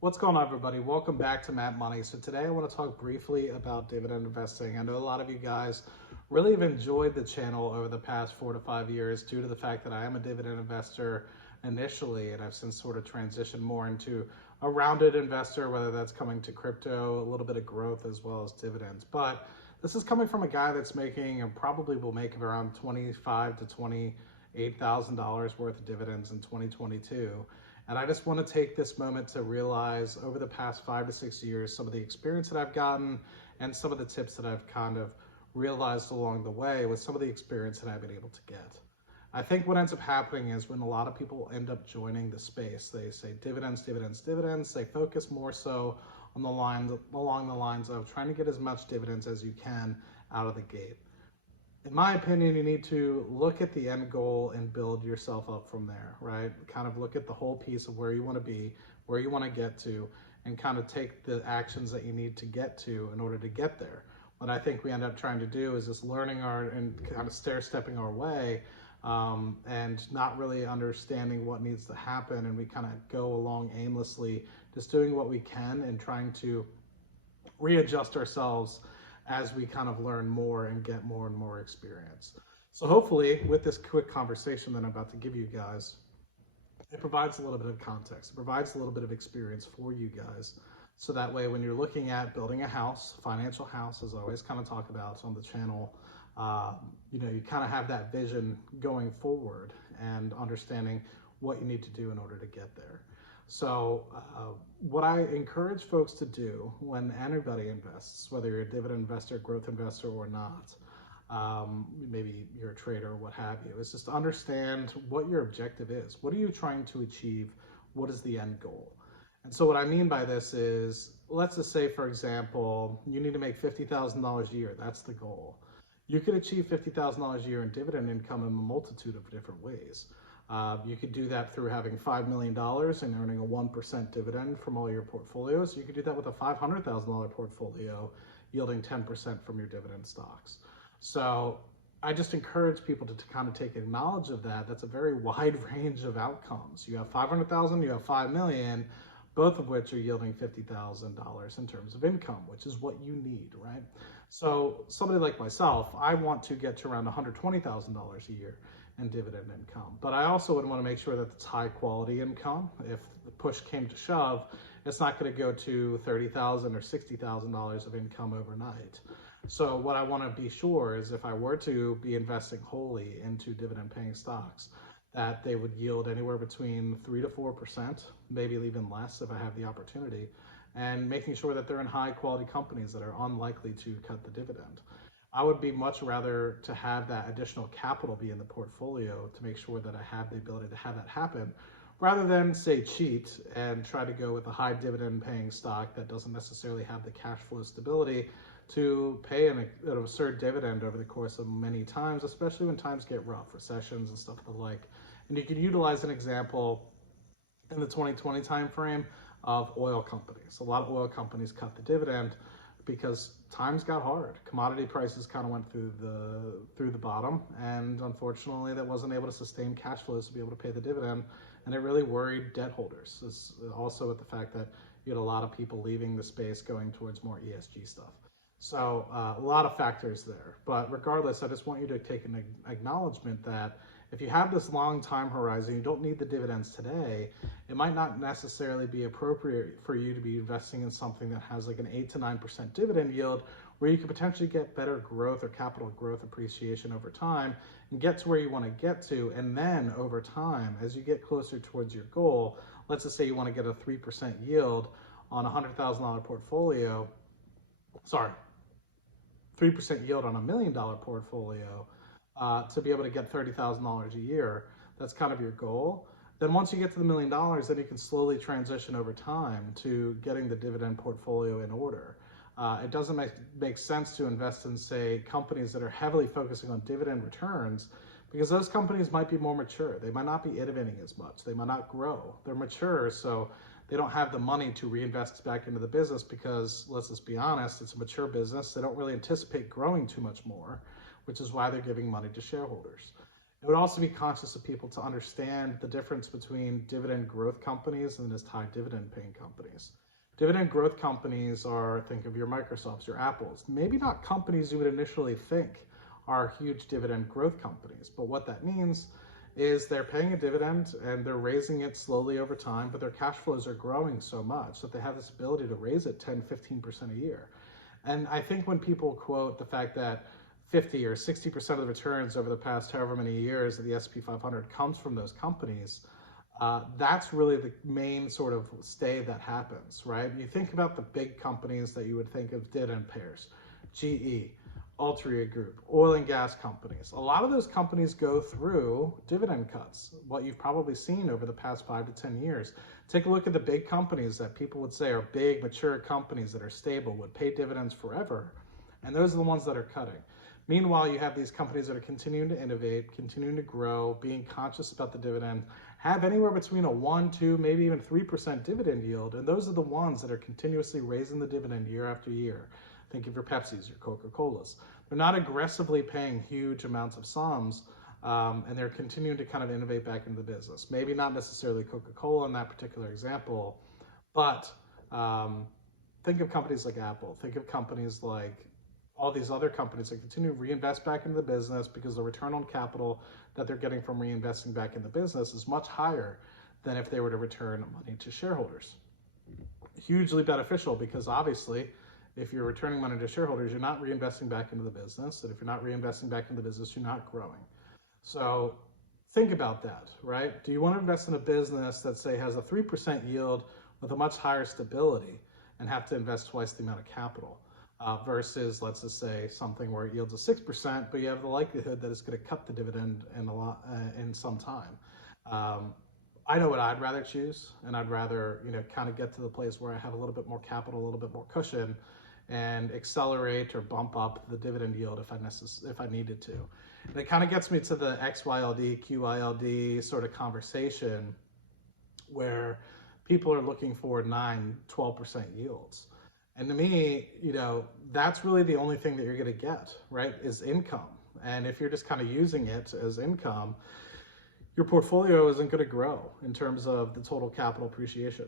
What's going on, everybody? Welcome back to Mad Money. So today I want to talk briefly about dividend investing. I know a lot of you guys really have enjoyed the channel over the past 4 to 5 years due to the fact that I am a dividend investor initially, and I've since sort of transitioned more into a rounded investor, whether that's coming to crypto, a little bit of growth as well as dividends. But this is coming from a guy that's making and probably will make around $25,000 to $28,000 worth of dividends in 2022. And I just want to take this moment to realize over the past 5 to 6 years, some of the experience that I've gotten and some of the tips that I've kind of realized along the way with some of the experience that I've been able to get. I think what ends up happening is when a lot of people end up joining the space, they say dividends, dividends, dividends. They focus more so on along the lines of trying to get as much dividends as you can out of the gate. In my opinion, you need to look at the end goal and build yourself up from there, right? Kind of look at the whole piece of where you want to be, where you want to get to, and kind of take the actions that you need to get to in order to get there. What I think we end up trying to do is just learning and kind of stair-stepping our way and not really understanding what needs to happen. And we kind of go along aimlessly, just doing what we can and trying to readjust ourselves as we kind of learn more and get more and more experience. So hopefully with this quick conversation that I'm about to give you guys, it provides a little bit of context. It provides a little bit of experience for you guys. So that way when you're looking at building a house, financial house, as I always kind of talk about on the channel, you kind of have that vision going forward and understanding what you need to do in order to get there. So what I encourage folks to do when anybody invests, whether you're a dividend investor, growth investor or not, maybe you're a trader or what have you, is just to understand what your objective is. What are you trying to achieve? What is the end goal? And so what I mean by this is, let's just say, for example, you need to make $50,000 a year. That's the goal. You could achieve $50,000 a year in dividend income in a multitude of different ways. You could do that through having $5 million and earning a 1% dividend from all your portfolios. You could do that with a $500,000 portfolio yielding 10% from your dividend stocks. So I just encourage people to kind of take knowledge of that. That's a very wide range of outcomes. You have 500,000, you have 5 million, both of which are yielding $50,000 in terms of income, which is what you need, right? So somebody like myself, I want to get to around $120,000 a year in dividend income. But I also would want to make sure that it's high quality income. If the push came to shove, it's not going to go to $30,000 or $60,000 of income overnight. So what I want to be sure is if I were to be investing wholly into dividend paying stocks, that they would yield anywhere between 3 to 4%, maybe even less if I have the opportunity, and making sure that they're in high quality companies that are unlikely to cut the dividend. I would be much rather to have that additional capital be in the portfolio to make sure that I have the ability to have that happen, rather than say cheat and try to go with a high dividend paying stock that doesn't necessarily have the cash flow stability to pay an absurd dividend over the course of many times, especially when times get rough, recessions and stuff of the like. And you can utilize an example in the 2020 timeframe of oil companies. A lot of oil companies cut the dividend because times got hard. Commodity prices kind of went through the bottom, and unfortunately that wasn't able to sustain cash flows to be able to pay the dividend, and it really worried debt holders. It's also with the fact that you had a lot of people leaving the space going towards more ESG stuff. So a lot of factors there, but regardless, I just want you to take an acknowledgement that if you have this long time horizon, you don't need the dividends today, it might not necessarily be appropriate for you to be investing in something that has like an 8 to 9% dividend yield, where you could potentially get better growth or capital growth appreciation over time and get to where you want to get to. And then over time, as you get closer towards your goal, let's just say you want to get a 3% yield on a $100,000 portfolio, 3% yield on $1 million portfolio, to be able to get $30,000 a year. That's kind of your goal. Then once you get to the $1 million, then you can slowly transition over time to getting the dividend portfolio in order. It doesn't make sense to invest in, say, companies that are heavily focusing on dividend returns, because those companies might be more mature. They might not be innovating as much. They might not grow. They're mature, so they don't have the money to reinvest back into the business because, let's just be honest, it's a mature business. They don't really anticipate growing too much more, which is why they're giving money to shareholders. It would also be conscious of people to understand the difference between dividend growth companies and just high dividend paying companies. Dividend growth companies are, think of your Microsofts, your Apples, maybe not companies you would initially think are huge dividend growth companies, but what that means is they're paying a dividend and they're raising it slowly over time, but their cash flows are growing so much that they have this ability to raise it 10, 15% a year. And I think when people quote the fact that 50 or 60% of the returns over the past however many years of the S&P 500 comes from those companies, that's really the main sort of stay that happens, right? You think about the big companies that you would think of dividend payers, GE, Altria Group, oil and gas companies. A lot of those companies go through dividend cuts, what you've probably seen over the past 5 to 10 years. Take a look at the big companies that people would say are big, mature companies that are stable, would pay dividends forever, and those are the ones that are cutting. Meanwhile, you have these companies that are continuing to innovate, continuing to grow, being conscious about the dividend, have anywhere between a 1, 2, maybe even 3% dividend yield, and those are the ones that are continuously raising the dividend year after year. Think of your Pepsis, your Coca-Colas. They're not aggressively paying huge amounts of sums, and they're continuing to kind of innovate back into the business. Maybe not necessarily Coca-Cola in that particular example, but think of companies like Apple. Think of companies like all these other companies that continue to reinvest back into the business because the return on capital that they're getting from reinvesting back in the business is much higher than if they were to return money to shareholders. Hugely beneficial because obviously, if you're returning money to shareholders, you're not reinvesting back into the business. And if you're not reinvesting back into the business, you're not growing. So think about that, right? Do you want to invest in a business that, say, has a 3% yield with a much higher stability and have to invest twice the amount of capital? Versus, let's just say, something where it yields a 6%, but you have the likelihood that it's going to cut the dividend in some time. I know what I'd rather choose, and I'd rather kind of get to the place where I have a little bit more capital, a little bit more cushion, and accelerate or bump up the dividend yield if I needed to. And it kind of gets me to the XYLD, QYLD sort of conversation where people are looking for 9, 12% yields. And to me, that's really the only thing that you're going to get, right, is income. And if you're just kind of using it as income, your portfolio isn't going to grow in terms of the total capital appreciation.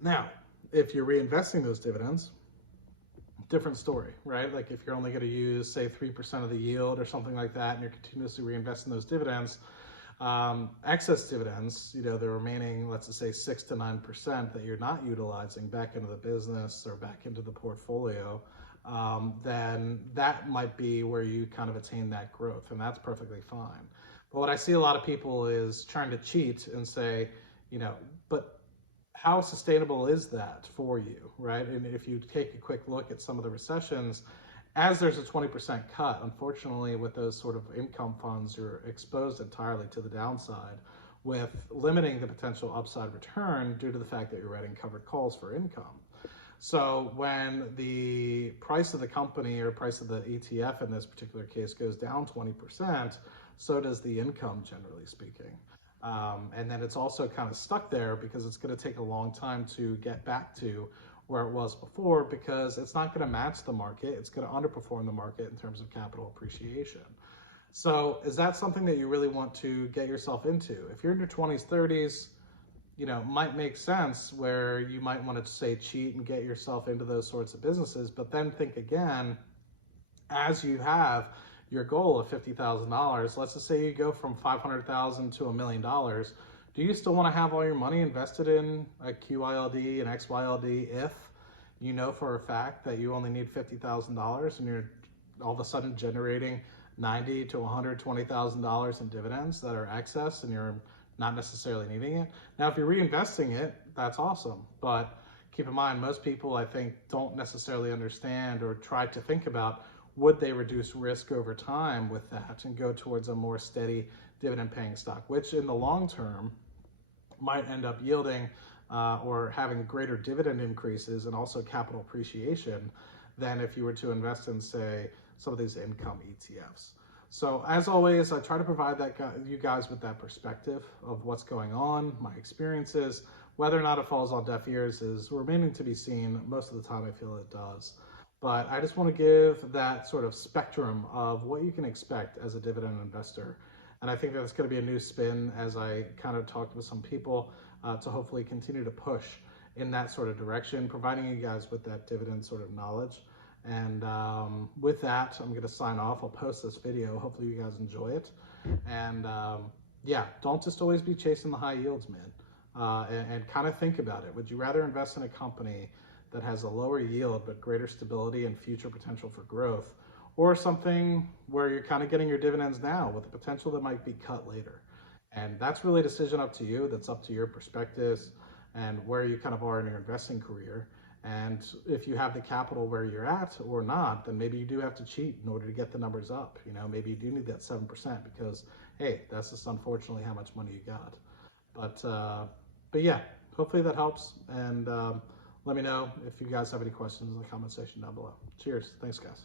Now, if you're reinvesting those dividends, different story, right? Like if you're only going to use, say, 3% of the yield or something like that, and you're continuously reinvesting those dividends, excess dividends, the remaining, let's just say 6 to 9% that you're not utilizing back into the business or back into the portfolio, then that might be where you kind of attain that growth, and that's perfectly fine. But what I see a lot of people is trying to cheat and say, but how sustainable is that for you, right? And if you take a quick look at some of the recessions, as there's a 20% cut, unfortunately, with those sort of income funds, you're exposed entirely to the downside with limiting the potential upside return due to the fact that you're writing covered calls for income. So when the price of the company or price of the ETF in this particular case goes down 20%, so does the income, generally speaking. And then it's also kind of stuck there because it's going to take a long time to get back to where it was before because it's not going to match the market. It's going to underperform the market in terms of capital appreciation. So is that something that you really want to get yourself into? If you're in your 20s, 30s, might make sense where you might want to, say, cheat and get yourself into those sorts of businesses, but then think again, as you have your goal of $50,000, let's just say you go from $500,000 to $1 million, do you still want to have all your money invested in a QYLD and XYLD if you know for a fact that you only need $50,000 and you're all of a sudden generating $90,000 to $120,000 in dividends that are excess and you're not necessarily needing it? Now, if you're reinvesting it, that's awesome. But keep in mind, most people, I think, don't necessarily understand or try to think about would they reduce risk over time with that and go towards a more steady dividend paying stock, which in the long term might end up yielding or having greater dividend increases and also capital appreciation than if you were to invest in, say, some of these income ETFs. So as always, I try to provide you guys with that perspective of what's going on, my experiences. Whether or not it falls on deaf ears is remaining to be seen. Most of the time I feel it does. But I just want to give that sort of spectrum of what you can expect as a dividend investor. And I think that's going to be a new spin as I kind of talked with some people to hopefully continue to push in that sort of direction, providing you guys with that dividend sort of knowledge. And with that, I'm going to sign off. I'll post this video. Hopefully you guys enjoy it. And yeah, don't just always be chasing the high yields, man. And kind of think about it. Would you rather invest in a company that has a lower yield but greater stability and future potential for growth, or something where you're kind of getting your dividends now with the potential that might be cut later? And that's really a decision up to you. That's up to your perspectives and where you kind of are in your investing career. And if you have the capital where you're at or not, then maybe you do have to cheat in order to get the numbers up. You know, maybe you do need that 7% because, hey, that's just unfortunately how much money you got. But yeah, hopefully that helps. And let me know if you guys have any questions in the comment section down below. Cheers. Thanks, guys.